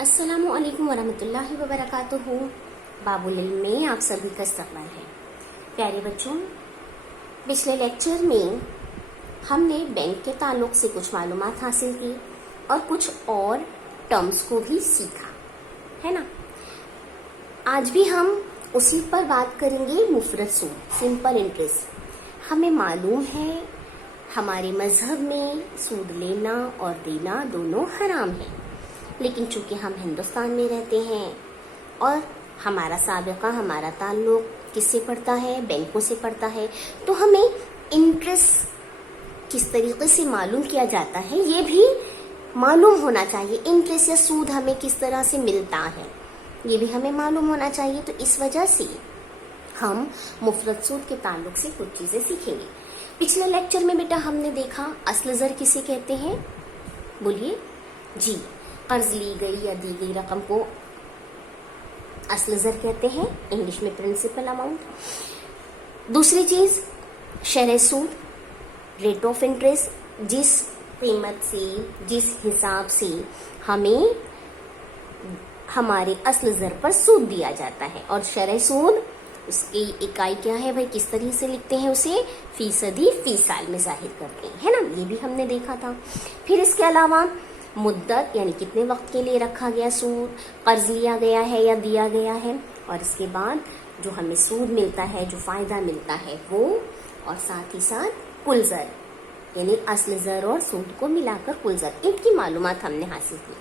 अस्सलामुअलैकुम वरहमतुल्लाहि वबरकातुहू। बाबुल इल्म में आप सभी का इस्तकबाल है। प्यारे बच्चों, पिछले लेक्चर में हमने बैंक के ताल्लुक से कुछ मालूमात हासिल की और कुछ और टर्म्स को भी सीखा, है ना। आज भी हम उसी पर बात करेंगे, मुफरद सूद, सिंपल इंटरेस्ट। हमें मालूम है हमारे मजहब में सूद लेना और देना दोनों हराम है, लेकिन चूंकि हम हिंदुस्तान में रहते हैं और हमारा ताल्लुक किससे पड़ता है, बैंकों से पड़ता है, तो हमें इंटरेस्ट किस तरीके से मालूम किया जाता है ये भी मालूम होना चाहिए। इंटरेस्ट या सूद हमें किस तरह से मिलता है ये भी हमें मालूम होना चाहिए। तो इस वजह से हम मुफरद सूद के ताल्लुक से कुछ चीजें सीखेंगे। पिछले लेक्चर में बेटा हमने देखा अस्ल ज़र किसे कहते हैं, बोलिए जी। कर्ज ली गई या दी गई रकम को अस्ल ज़र कहते हैं, इंग्लिश में प्रिंसिपल अमाउंट। दूसरी चीज शरह सूद, रेट ऑफ इंटरेस्ट, जिस कीमत से, जिस हिसाब से हमें हमारे अस्ल ज़र पर सूद दिया जाता है। और शरह सूद उसकी इकाई क्या है भाई, किस तरीके से लिखते हैं उसे, फीसदी फी साल में जाहिर करते हैं, है ना। ये भी हमने देखा था। फिर इसके अलावा मुद्दत यानी कितने वक्त के लिए रखा गया सूद, कर्ज लिया गया है या दिया गया है, और इसके बाद जो हमें सूद मिलता है, जो फायदा मिलता है वो, और साथ ही साथ कुल ज़र यानी अस्ल ज़र और सूद को मिलाकर कुल ज़र, इनकी मालूमात हमने हासिल की।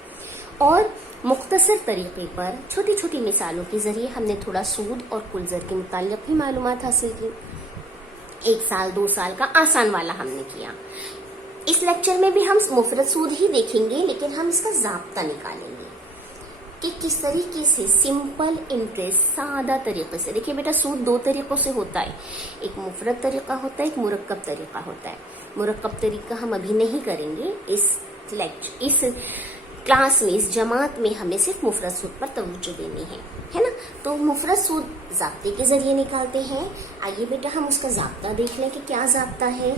और मुख्तसर तरीके पर छोटी छोटी मिसालों के जरिए हमने थोड़ा सूद और कुल ज़र के मुताल्लिक़ भी मालूमात हासिल की। 1 साल 2 साल का आसान वाला हमने किया। इस लेक्चर में भी हम मुफरद सूद ही देखेंगे, लेकिन हम इसका ज़ाब्ता निकालेंगे कि किस तरीके से सिंपल इंटरेस्ट सादा तरीके से। देखिए बेटा, सूद 2 तरीकों से होता है, एक मुफरद तरीका होता है, एक मुरक्कब तरीका होता है। मुरक्कब तरीका हम अभी नहीं करेंगे इस क्लास में, इस जमात में हमें सिर्फ मुफरद सूद पर तवज्जो देनी है ना। तो मुफरद सूद ज़ाब्ते के जरिए निकालते हैं। आइए बेटा हम उसका ज़ाब्ता देख लें कि क्या ज़ाब्ता है।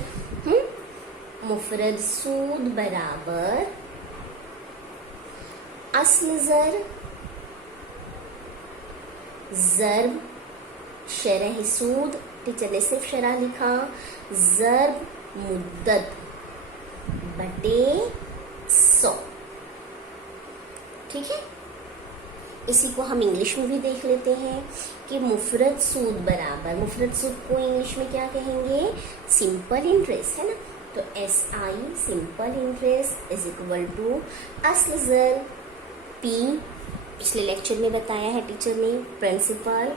मुफरद सूद बराबर अस्ल ज़र ज़र्ब शरह सूद, टीचर ने सिर्फ शरह लिखा, ज़र्ब मुद्दत बटे 100। ठीक है, इसी को हम इंग्लिश में भी देख लेते हैं कि मुफरद सूद बराबर, मुफरद सूद को इंग्लिश में क्या कहेंगे, सिंपल इंटरेस्ट, है ना। तो SI simple interest is equal to अस्ल ज़र P, पिछले लेक्चर में बताया है टीचर ने, प्रिंसिपल,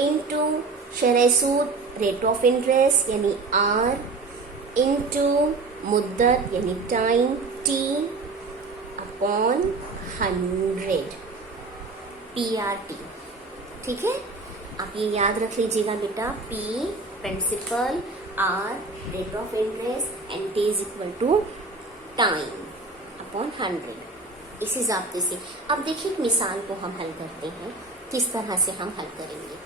इनटू शरह सूद रेट ऑफ इंटरेस्ट यानी R, इनटू मुद्दत यानी टाइम T अपॉन 100 PRT। ठीक है, आप ये याद रख लीजिएगा बेटा, P principal, R rate of interest and T is equal to time upon 100। इसी ज़ाब्ते से अब देखिए एक मिसाल को हम हल करते हैं, किस तरह से हम हल करेंगे।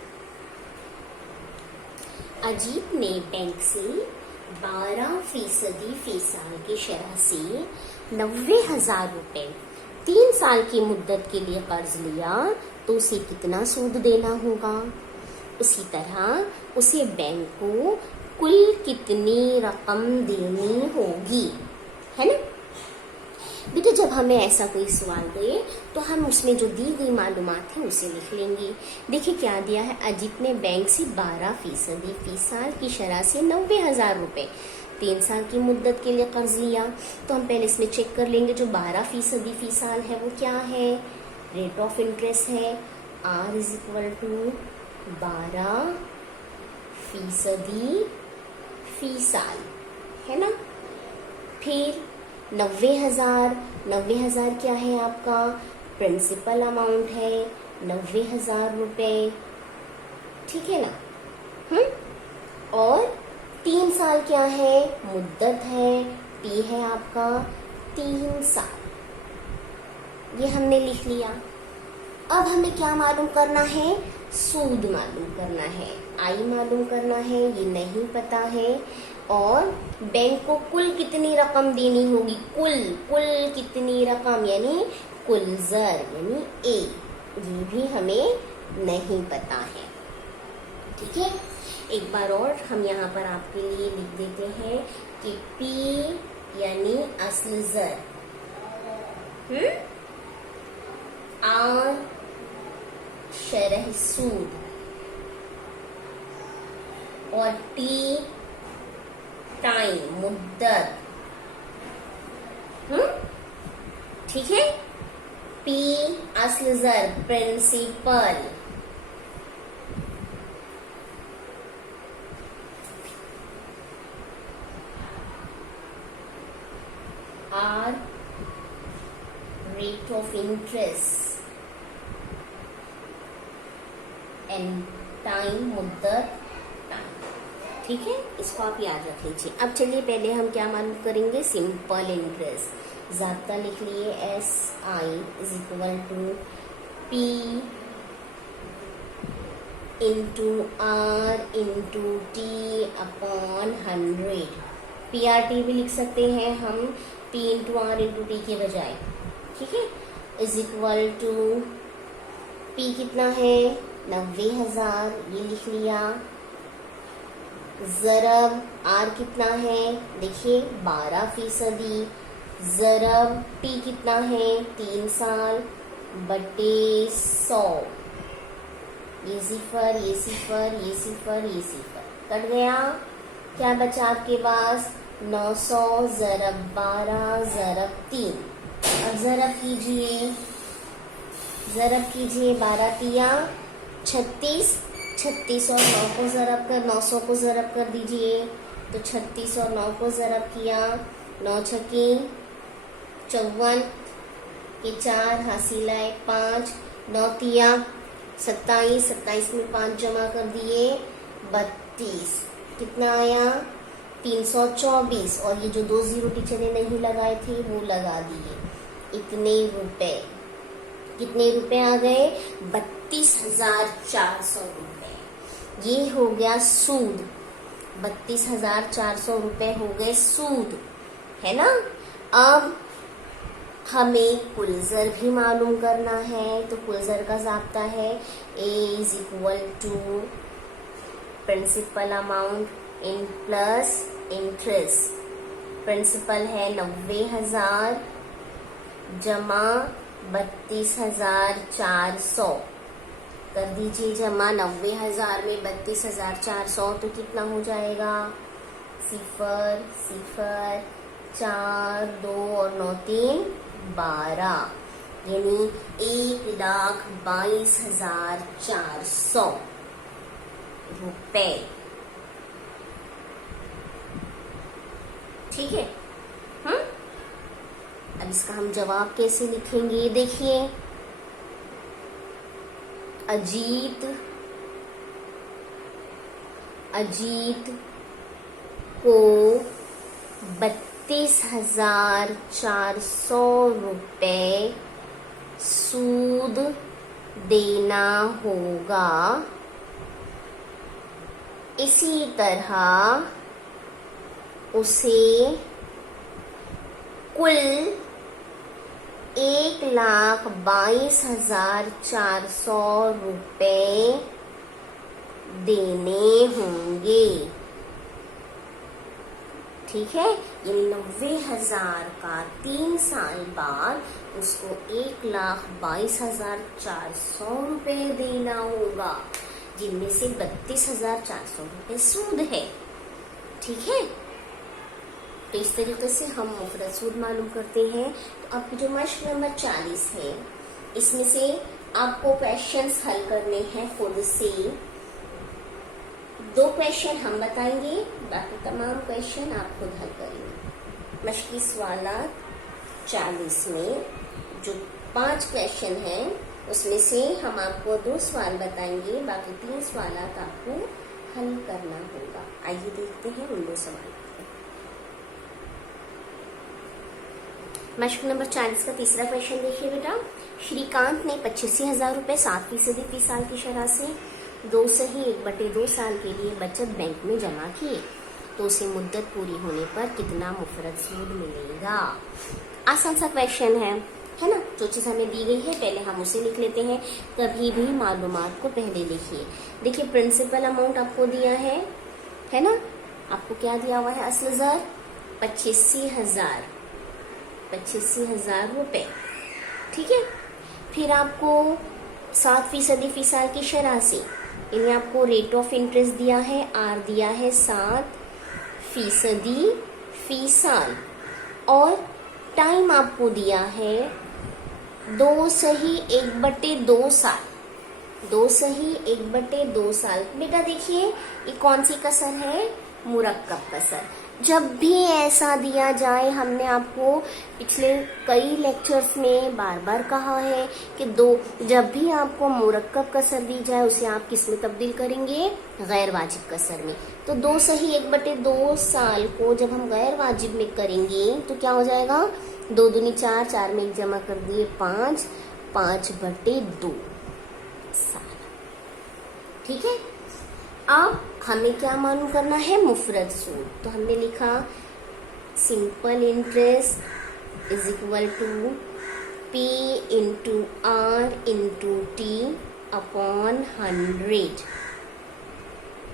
अजीत ने बैंक से 12% फी साल की शरह से 90,000 रुपए 3 साल की मुद्दत के लिए कर्ज लिया, तो उसे कितना सूद देना होगा। उसी तरह उसे बैंक को कुल कितनी रकम देनी होगी, है ना। बेटा जब हमें ऐसा कोई सवाल दे तो हम उसमें जो दी गई मालूमात है उसे लिख लेंगे। देखिए क्या दिया है, अजीत ने बैंक से 12% फी साल की शरह से 90,000 रुपए 3 साल की मुद्दत के लिए कर्ज लिया। तो हम पहले इसमें चेक कर लेंगे, जो 12% फी साल है वो क्या है, रेट ऑफ इंटरेस्ट है, R इज इक्वल टू 12% फी साल, है ना। फिर 90,000 क्या है आपका, प्रिंसिपल अमाउंट है 90,000 रुपए, ठीक है ना। और 3 साल क्या है, मुद्दत है, T है आपका 3 साल। ये हमने लिख लिया। अब हमें क्या मालूम करना है, सूद मालूम करना है, I मालूम करना है, ये नहीं पता है। और बैंक को कुल कितनी रकम देनी होगी, कुल कितनी रकम यानी कुलजर यानी ए, ये भी हमें नहीं पता है। ठीक है, एक बार और हम यहाँ पर आपके लिए लिख देते हैं कि पी यानी असल जर, आर शरह सूद और टी टाइम मुद्दत। ठीक है, पी असल जर principal, R rate of interest and time मुद्दत टाइम। ठीक है, इसको आप याद रख लीजिए। अब चलिए पहले हम क्या मालूम करेंगे, सिंपल इंटरेस्ट। ज़ाब्ता लिख लिए, SI is equal to P into R into T upon 100। PRT भी लिख सकते हैं हम P into R into T के बजाय। ठीक है, इज इक्वल टू P कितना है 90,000, ये लिख लिया। ज़रब R कितना है, देखिए 12%। ज़रब T कितना है 3 साल बटे 100। ये सिफर, ये सिफर, ये सिफर, ये सिफर कट गया। क्या बचा आपके पास 900 ज़रब 12 ज़रब 3। अब ज़रब कीजिए, ज़रब कीजिए, 12 तिया 36, 36 और 9 को ज़रब कर 900 को ज़रब कर दीजिए, तो 36 और 9 को ज़रब किया, 9 छक्के 54 के 4 हासिल आए 5, 9 तिया 27, 27 में 5 जमा कर दिए 32, कितना आया 324। और ये जो 2 जीरो टीचर ने नहीं लगाए थे वो लगा दिए। इतने रुपए, कितने रुपए आ गए 32,400 रुपए। ये हो गया सूद, 32,400 रुपए हो गए सूद, है ना। अब हमें कुलजर भी मालूम करना है, तो कुलजर का ज़ाब्ता है A is equal to principal amount in plus interest. Principal है 90,000 जमा 32,400, कर दीजिए जमा। 90,000 में 32,400 तो कितना हो जाएगा, सिफर सिफर 4, 2 और 9 3 12, यानी 1,22,400 रुपए। ठीक है, अब इसका हम जवाब कैसे लिखेंगे, देखिए। अजीत को 32,400 रुपए सूद देना होगा। इसी तरह उसे कुल 1,22,400 रुपए देने होंगे। ठीक है, ये 90,000 का 3 साल बाद उसको 1,22,400 रुपए देना होगा, जिनमें से 32,400 रुपए सूद है। ठीक है, तो इस तरीके से हम मुफरद सूद मालूम करते हैं। तो आपकी जो मश्क नंबर 40 है, इसमें से आपको क्वेश्चंस हल करने हैं खुद से। 2 क्वेश्चन हम बताएंगे, बाकी तमाम क्वेश्चन आप खुद हल करेंगे। मश्की सवालात 40 में जो 5 क्वेश्चन हैं, उसमें से हम आपको 2 सवाल बताएंगे, बाकी 3 सवालात आपको हल करना होगा। आइए देखते हैं उन 2 सवाल। मश्क नंबर 40 का तीसरा क्वेश्चन देखिए बेटा। श्रीकांत ने 85,000 रुपए 7% 30 साल की शरह से 2 सही 1/2 साल के लिए बचत बैंक में जमा किए, तो उसे मुद्दत पूरी होने पर कितना मुफरद सूद मिलेगा। आसान सा क्वेश्चन है, है ना। जो चीज हमें दी गई है पहले हम उसे लिख लेते हैं, कभी भी मालूमात को पहले लिखिए। देखिए प्रिंसिपल अमाउंट आपको दिया है ना, आपको क्या दिया हुआ है, असल ज़र 85,000 रुपए, ठीक है। फिर आपको 7% फी साल की शरह से, यानी आपको रेट ऑफ इंटरेस्ट दिया है, आर दिया है 7% फी साल, और टाइम आपको दिया है 2/1/2 साल, 2/1/2 साल। बेटा देखिए ये कौन सी कसर है, मुरक्कब कसर। जब भी ऐसा दिया जाए, हमने आपको पिछले कई लेक्चर्स में बार बार कहा है कि जब भी आपको मुरक्कब कसर दी जाए उसे आप किस में तब्दील करेंगे, गैर वाजिब कसर में। तो 2/1/2 साल को जब हम गैर वाजिब में करेंगे तो क्या हो जाएगा, 2 दूनी 4, 4 में 1 जमा कर दिए 5, 5/2 साल, ठीक है। अब हमें क्या मालूम करना है, मुफरद सूद। तो हमने लिखा simple interest is equal to P into R into T upon 100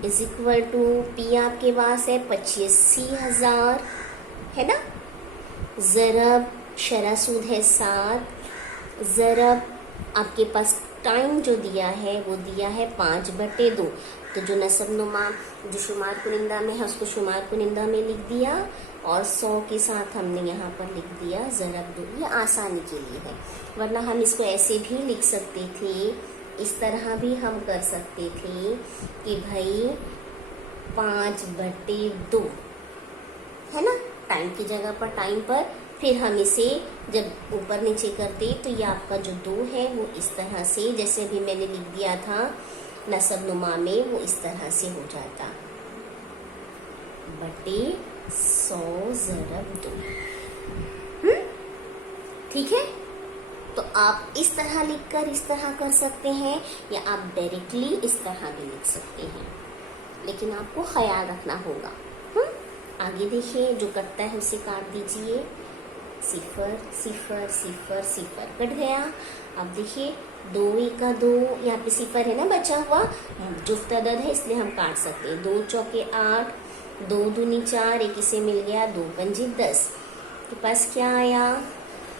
is equal to P आपके पास है 85,000, है ना, ज़रब शरह सूद है 7, ज़रब आपके पास टाइम जो दिया है वो दिया है 5/2। तो जो नसब नुमा जो शुमार कुनिंदा में है उसको शुमार कुनिंदा में लिख दिया, और 100 के साथ हमने यहाँ पर लिख दिया ज़रब 2। ये आसानी के लिए है, वरना हम इसको ऐसे भी लिख सकते थे, इस तरह भी हम कर सकते थे कि भाई 5/2, है ना, टाइम की जगह पर टाइम पर, फिर हम इसे जब ऊपर नीचे करते तो ये आपका जो 2 है वो इस तरह से, जैसे अभी मैंने लिख दिया था नसब नुमा में, वो इस तरह से हो जाता, बटे 100 ज़रब 2, ठीक है। तो आप इस तरह लिखकर इस तरह कर सकते हैं, या आप डायरेक्टली इस तरह भी लिख सकते हैं, लेकिन आपको ख्याल रखना होगा। आगे देखिए, जो कटता है उसे काट दीजिए, 0 0 0 0 कट गया। अब देखिए 2 1 2, यहाँ पे 0 है ना बचा हुआ, जुफ्त अदद है इसलिए हम काट सकते हैं। 2 चौके 8, 2 दूनी 4, एक इसे मिल गया, 2 पंजे 10, के पास क्या आया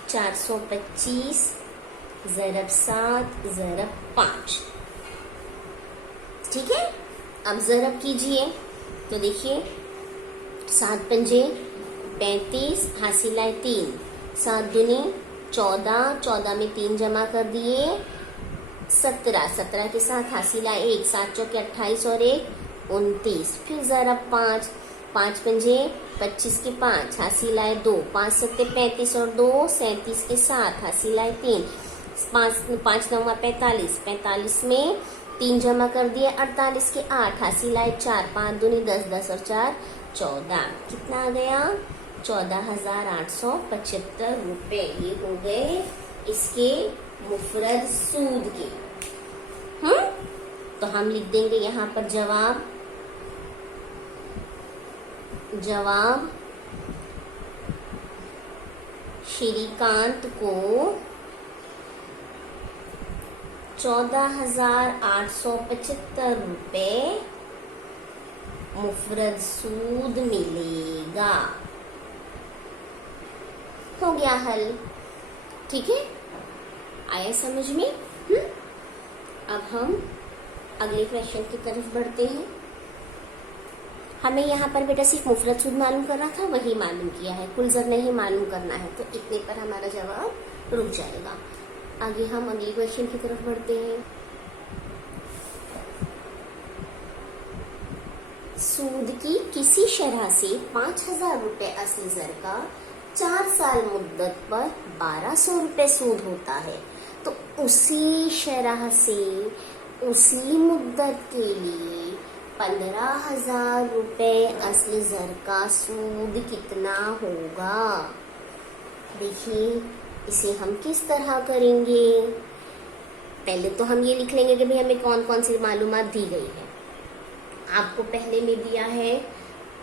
425 ज़रब 7 ज़रब 5, ठीक है। अब ज़रब कीजिए, तो देखिए 7 पंजे 35, हासिल आए 3, 7 दूनी 14, 14 में 3 जमा कर दिए 17, 17 के साथ हासिल आए 1, 7 चौके 28 और 1 29, फिर ज़रब 5, 5 पंजे 25 के 5, हासिल आए 2, 5 7 35 और 2 37 के साथ हासिल आए 3, 5 9 45, 45 में 3 जमा कर दिए 48 के 8, हासिल आए 4, 5 दूनी 10, 10 और 4 14, कितना आ गया 14,875 रुपए। ये हो गए इसके मुफरद सूद के। तो हम लिख देंगे यहाँ पर जवाब श्रीकांत को 14,875 रुपए मुफरद सूद मिलेगा। हो गया हल, ठीक है, आया समझ में। अब हम अगले क्वेश्चन की तरफ बढ़ते हैं। हमें यहाँ पर बेटा सिर्फ मुफरद सूद मालूम करना था, वही मालूम किया है, कुल ज़र नहीं मालूम करना है, तो इतने पर हमारा जवाब रुक जाएगा। आगे हम अगले क्वेश्चन की तरफ बढ़ते हैं। सूद की किसी शरह से 5,000 रुपए असली ज़र का 4 साल मुद्दत पर 1,200 रुपए सूद होता है, तो उसी शरह से उसी मुद्दत के लिए 15,000 रुपए असली ज़र का सूद कितना होगा। देखिए इसे हम किस तरह करेंगे। पहले तो हम ये लिख लेंगे कि भाई हमें कौन कौन सी मालूमात दी गई है। आपको पहले में दिया है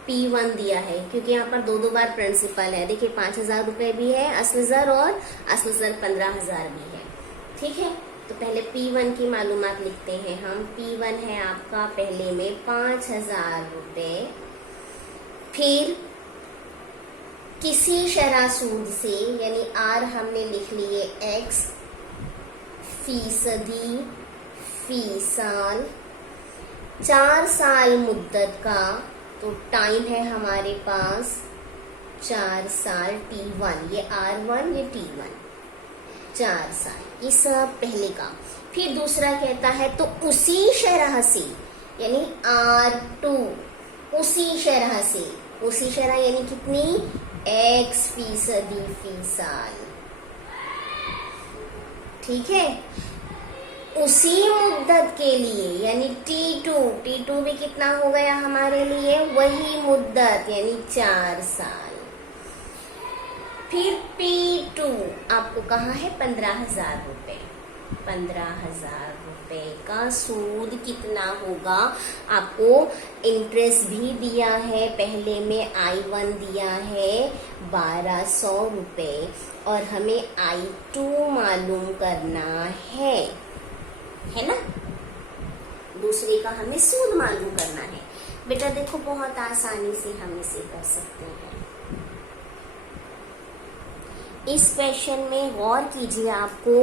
P1 दिया है, क्योंकि यहाँ पर दो बार प्रिंसिपल है। देखिए 5,000 रुपए भी है असल ज़र, और असल ज़र 15,000 भी है। ठीक है, तो पहले P1 की मालूमात लिखते हैं हम। P1 है आपका पहले में 5,000 रुपए। फिर किसी शरह सूद से, यानी R हमने लिख लिए X, फीसदी, फी साल, 4 साल मुद्दत का, तो टाइम है हमारे पास 4 साल। T1 ये R1, ये T1, 4 साल, ये सब पहले का। फिर दूसरा कहता है तो उसी शरह से, यानी R2, उसी शरह से, उसी शरह यानी कितनी, X फीसदी फी साल। ठीक है, उसी मुद्दत के लिए यानी T2 भी कितना हो गया हमारे लिए, वही मुद्दत यानी 4 साल। फिर P2 आपको कहा है 15,000 रुपए। 15,000 रुपए का सूद कितना होगा, आपको इंटरेस्ट भी दिया है, पहले में I1 दिया है 1,200 रुपए, और हमें I2 मालूम करना है ना। दूसरे का हमें सूद मालूम करना है। बेटा देखो बहुत आसानी से हम इसे कर सकते हैं। इस क्वेश्चन में गौर कीजिए, आपको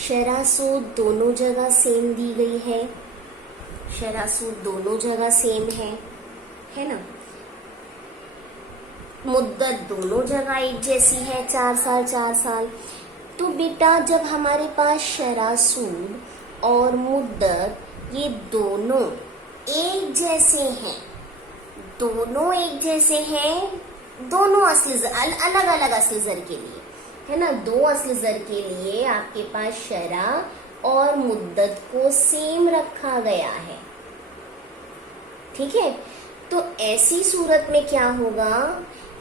शरह सूद दोनों जगह सेम दी गई है। शरह सूद दोनों जगह सेम है ना। मुद्दत दोनों जगह एक जैसी है, 4 साल 4 साल। तो बेटा जब हमारे पास शरह सूद और मुद्दत ये दोनों एक जैसे हैं, दोनों एक जैसे हैं, दोनों असली अलग अलग असली ज़र के लिए, है ना। दो असली ज़र के लिए आपके पास शरह और मुद्दत को सेम रखा गया है। ठीक है, तो ऐसी सूरत में क्या होगा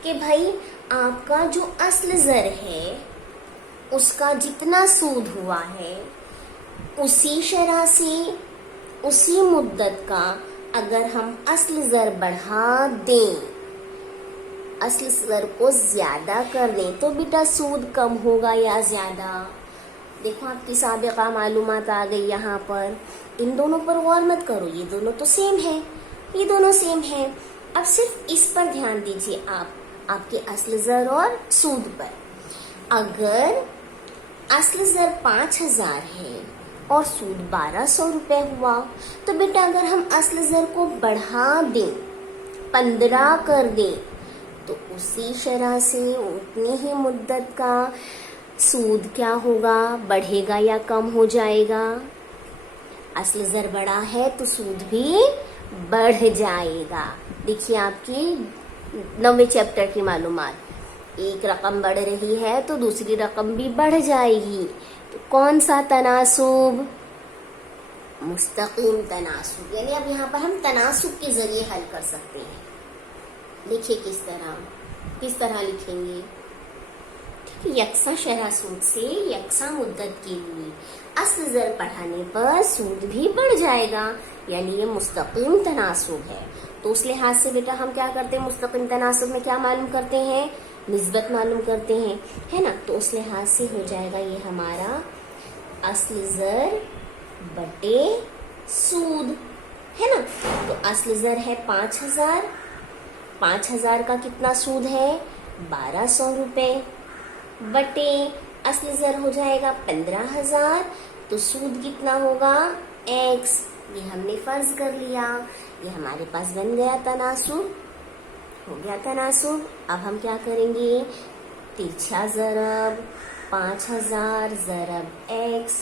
कि भाई आपका जो असली ज़र है उसका जितना सूद हुआ है, उसी शरह से, उसी मुद्दत का अगर हम असली ज़र बढ़ा दें, असली ज़र को ज्यादा कर दें, तो बेटा सूद कम होगा या ज्यादा। देखो आपकी साबिक़ा मालूमात आ गई यहाँ पर। इन दोनों पर गौर मत करो, ये दोनों तो सेम है, ये दोनों सेम है। अब सिर्फ इस पर ध्यान दीजिए आप, आपके असली ज़र और सूद पर। अगर असली ज़र 5,000 है और सूद 1,200 रुपए हुआ, तो बेटा अगर हम असली ज़र को बढ़ा दें, 15 कर दें, तो उसी शरह से उतनी ही मुद्दत का सूद क्या होगा, बढ़ेगा या कम हो जाएगा। असली ज़र बड़ा है तो सूद भी बढ़ जाएगा। देखिए आपकी 9वें चैप्टर की मालूमात, एक रकम बढ़ रही है तो दूसरी रकम भी बढ़ जाएगी। तो कौन सा तनासुब, मुस्तकीम तनासुब। यानी अब यहाँ पर हम तनासुब के जरिए हल कर सकते हैं। लिखिए किस तरह लिखेंगे। ठीक है, यकसा शरह सूद से यकसा मुद्दत के लिए असल ज़र बढ़ाने पर सूद भी बढ़ जाएगा, यानी ये मुस्तकीम तनासुब है। तो उस लिहाज से बेटा हम क्या करते हैं, मुस्तकीम तनासुब में क्या मालूम करते हैं, निस्बत मालूम करते हैं, है ना। तो उस लिहाज से हो जाएगा ये हमारा असली ज़र बटे सूद, है ना। तो असली ज़र है 5,000, 5,000 का कितना सूद है, 1,200 रुपए, बटे असली ज़र हो जाएगा 15,000, तो सूद कितना होगा, x। ये हमने फर्ज कर लिया, ये हमारे पास बन गया तनासुब, हो गया तनासुब। अब हम क्या करेंगे, तिरछा ज़रब 5,000 ज़रब x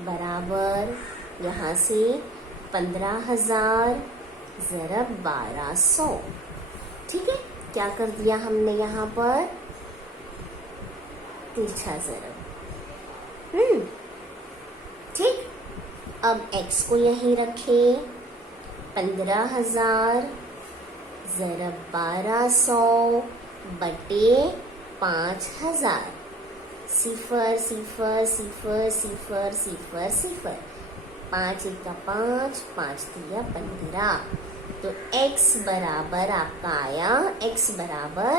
बराबर यहाँ से 15,000 ज़रब 1,200। ठीक है, क्या कर दिया हमने यहाँ पर, तिरछा ज़रब। ठीक, अब x को यहीं रखें, 15,000 ज़रब 1,200 बटे 5,000, 0 0 0 0 0 0। 5 का 5, 5 दिया 15। तो x बराबर आपका आया, x बराबर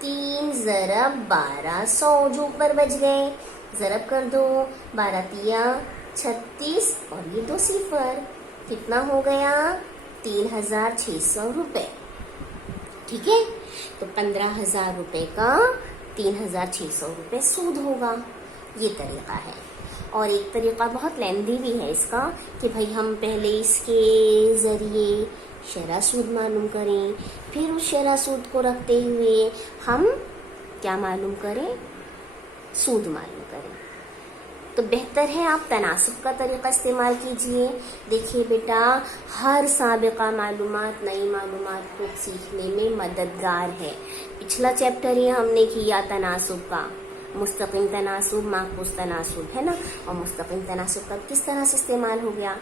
3 ज़रब 1200 जो ऊपर बच गए, ज़रब कर दो, 12 तिया 36 और ये 2 सिफर, कितना हो गया 3600 रुपये। ठीक है, तो 15,000 रुपये का 3600 रुपये सूद होगा। ये तरीका है। और एक तरीका बहुत लेंदी भी है इसका कि भाई हम पहले इसके ज़रिए शरह सूद मालूम करें, फिर उस शरह सूद को रखते हुए हम क्या मालूम करें, सूद मालूम करें। तो बेहतर है आप तनासुब का तरीका इस्तेमाल कीजिए। देखिए बेटा, हर साबिका मालूमात नई मालूमात को सीखने में मददगार है। पिछला चैप्टर ही हमने किया तनासुब का, मुस्तकिम तनासुब, माकूस तनासुब, है ना। और मुस्तकिम तनासुब का किस तरह से इस्तेमाल हो गया,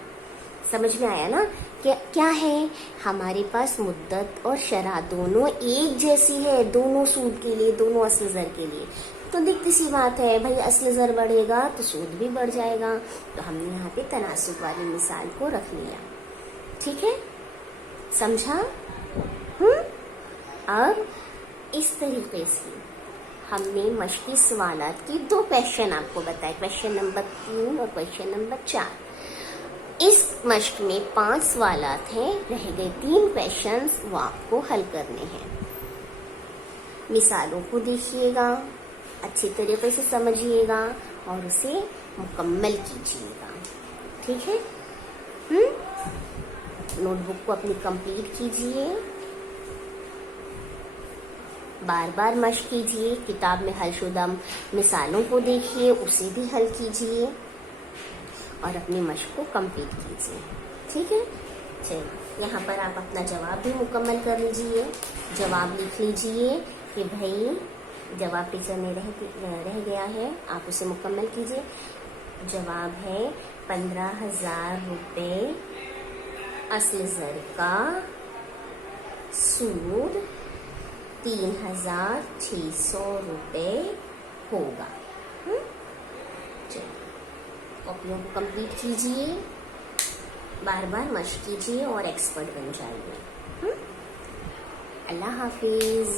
समझ में आया ना। क्या है, हमारे पास मुद्दत और शरह दोनों एक जैसी है, दोनों सूद के लिए, दोनों असल ज़र के लिए। तो दिखती सी बात है भाई, असल ज़र बढ़ेगा तो सूद भी बढ़ जाएगा। तो हमने यहाँ पे तनासुब वाली मिसाल को रख लिया। ठीक है, समझा। अब इस तरीके से हमने मश्की सवालात की 2 क्वेश्चन आपको बताए, क्वेश्चन नंबर 3 और क्वेश्चन नंबर 4। इस मश्क में 5 सवालात हैं, रह गए 3 क्वेश्चंस, वो आपको हल करने हैं। मिसालों को देखिएगा, अच्छे तरीके से समझिएगा और उसे मुकम्मल कीजिएगा। ठीक है, नोटबुक को अपनी कंप्लीट कीजिए, बार बार मश्क कीजिए, किताब में हलशुदा मिसालों को देखिए, उसे भी हल कीजिए और अपनी मश्क को कंप्लीट कीजिए। ठीक है, चलिए यहाँ पर आप अपना जवाब भी मुकम्मल कर लीजिए। जवाब लिख लीजिए कि भाई जवाब टीचर में रह गया है, आप उसे मुकम्मल कीजिए। जवाब है 15,000 रुपये असल ज़र का सूद 3,600 रुपये होगा। चलिए, कॉपियों को कंप्लीट कीजिए, बार बार मश्क कीजिए और एक्सपर्ट बन जाइए। अल्लाह हाफिज़।